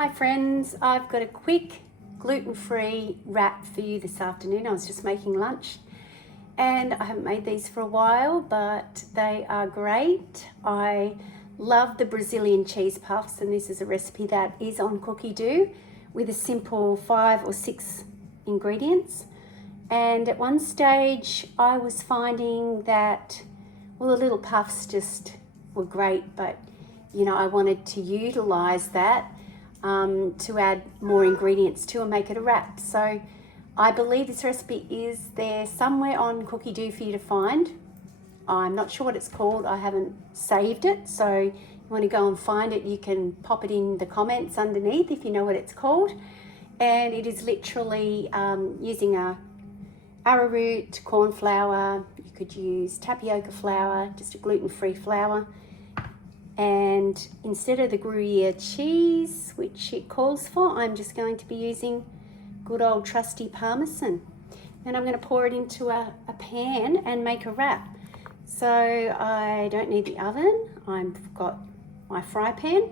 Hi friends, I've got a quick gluten-free wrap for you this afternoon. I was just making lunch and I haven't made these for a while, but they are great. I love the Brazilian cheese puffs, and this is a recipe that is on Cookidoo with a simple 5 or 6 ingredients. And at one stage I was finding that, well, the little puffs just were great, but you know, I wanted to utilize that to add more ingredients to and make it a wrap. So I believe this recipe is there somewhere on Cookidoo for you to find. I'm not sure what it's called. I haven't saved it, so you want to go and find it, you can pop it in the comments underneath if you know what it's called. And it is literally using a arrowroot, corn flour. You could use tapioca flour, just a gluten-free flour. And instead of the Gruyere cheese, which it calls for, I'm just going to be using good old trusty Parmesan. And I'm going to pour it into a pan and make a wrap. So I don't need the oven. I've got my fry pan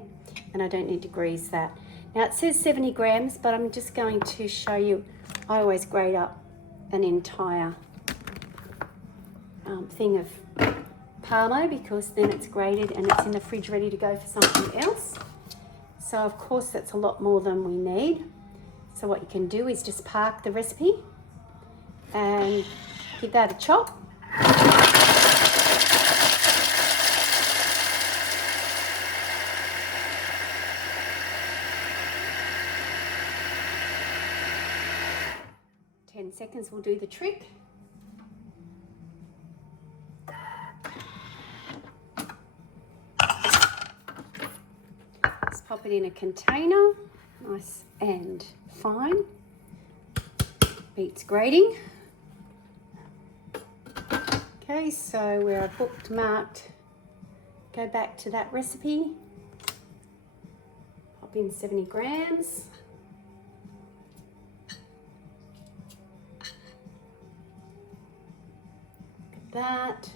and I don't need to grease that. Now it says 70 grams, but I'm just going to show you. I always grate up an entire thing of Parmo, because then it's grated and it's in the fridge ready to go for something else. So of course that's a lot more than we need. So what you can do is just park the recipe and give that a chop. Ten seconds will do the trick. Pop it in a container, nice and fine. Beats grating. Okay, so where I bookmarked, go back to that recipe. Pop in 70 grams. Look at that.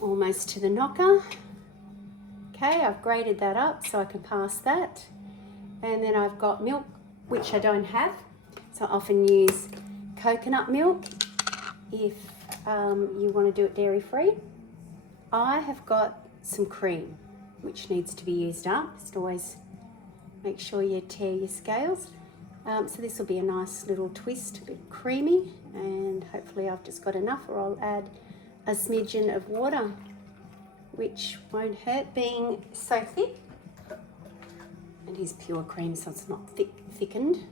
Almost to the knocker. Okay, I've grated that up so I can pass that. And then I've got milk, which I don't have. So I often use coconut milk if you want to do it dairy free. I have got some cream, which needs to be used up. Just always make sure you tear your scales. So this will be a nice little twist, a bit creamy, and hopefully I've just got enough, or I'll add a smidgen of water, which won't hurt being so thick. And here's pure cream, so it's not thickened.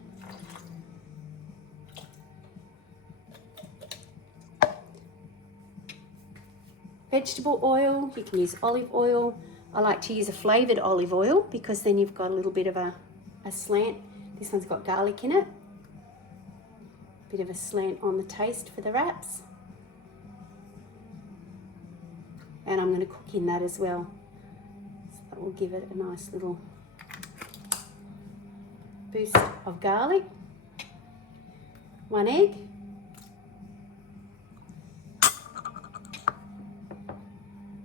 Vegetable oil, you can use olive oil. I like to use a flavoured olive oil because then you've got a little bit of a slant. This one's got garlic in it. Bit of a slant on the taste for the wraps. And I'm going to cook in that as well. So that will give it a nice little boost of garlic. 1 egg.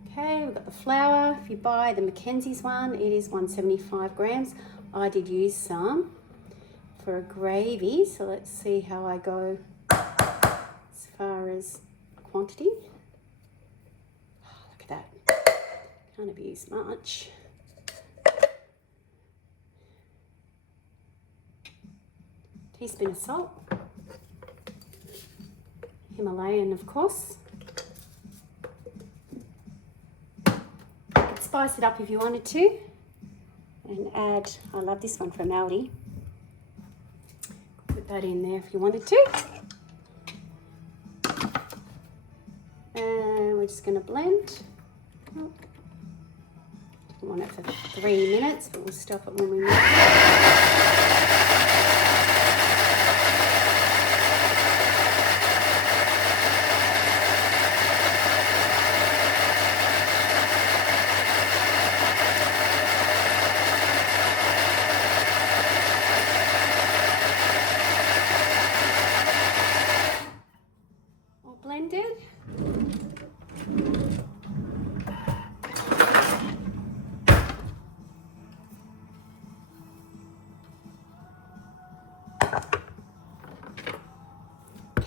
Okay, we've got the flour. If you buy the Mackenzie's one, it is 175 grams. I did use some for a gravy, so let's see how I go as far as quantity. That can't abuse much. Teaspoon of salt, Himalayan of course. You could spice it up if you wanted to and add, I love this one from Aldi. Put that in there if you wanted to. And we're just going to blend. Didn't want it for 3 minutes, but we'll stop it when we need it. All blended.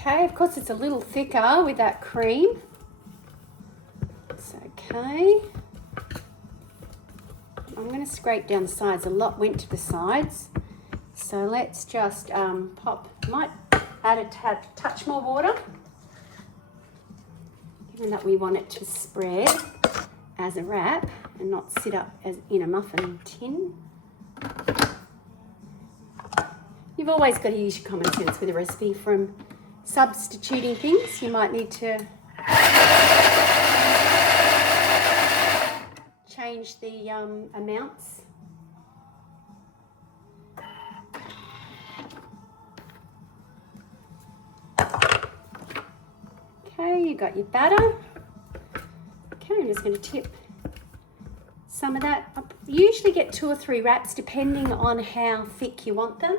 Okay, of course it's a little thicker with that cream. It's okay. I'm going to scrape down the sides. A lot went to the sides. So let's just might add a touch more water. Given that we want it to spread as a wrap and not sit up as in a muffin tin. You've always got to use your common sense with a recipe. From substituting things, you might need to change the amounts. Okay, you got your batter. Okay, I'm just going to tip some of that. I usually get 2 or 3 wraps depending on how thick you want them.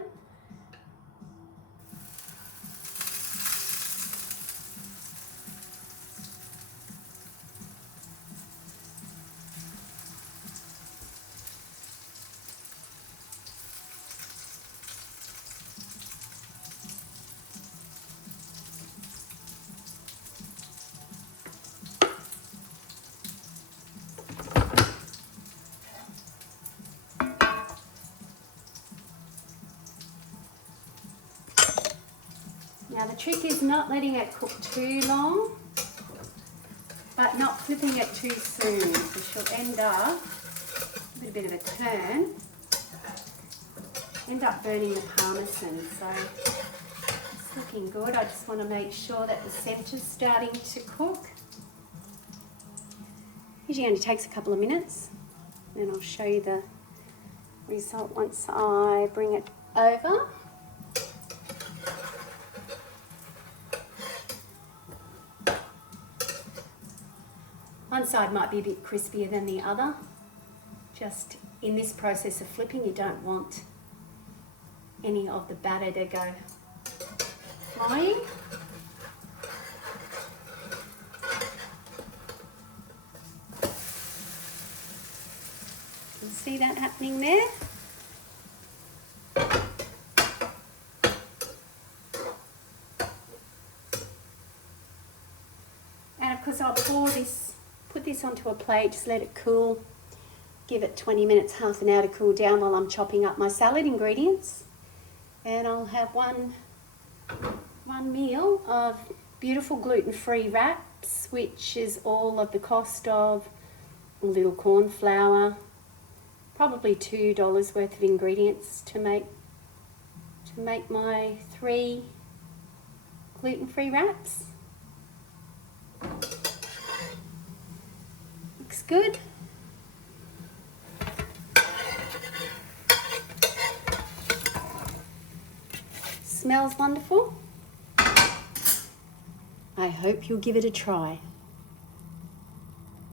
Now the trick is not letting it cook too long, but not flipping it too soon, because she'll end up, with a bit of a turn, end up burning the Parmesan. So it's looking good. I just want to make sure that the centre's starting to cook. Usually only takes a couple of minutes. Then I'll show you the result once I bring it over. One side might be a bit crispier than the other. Just in this process of flipping, you don't want any of the batter to go flying. You can see that happening there. And of course I'll put this onto a plate, just let it cool, give it 20 minutes, half an hour to cool down while I'm chopping up my salad ingredients. And I'll have one meal of beautiful gluten-free wraps, which is all of the cost of a little corn flour, probably $2 worth of ingredients to make my 3 gluten-free wraps. Looks good. Smells wonderful. I hope you'll give it a try.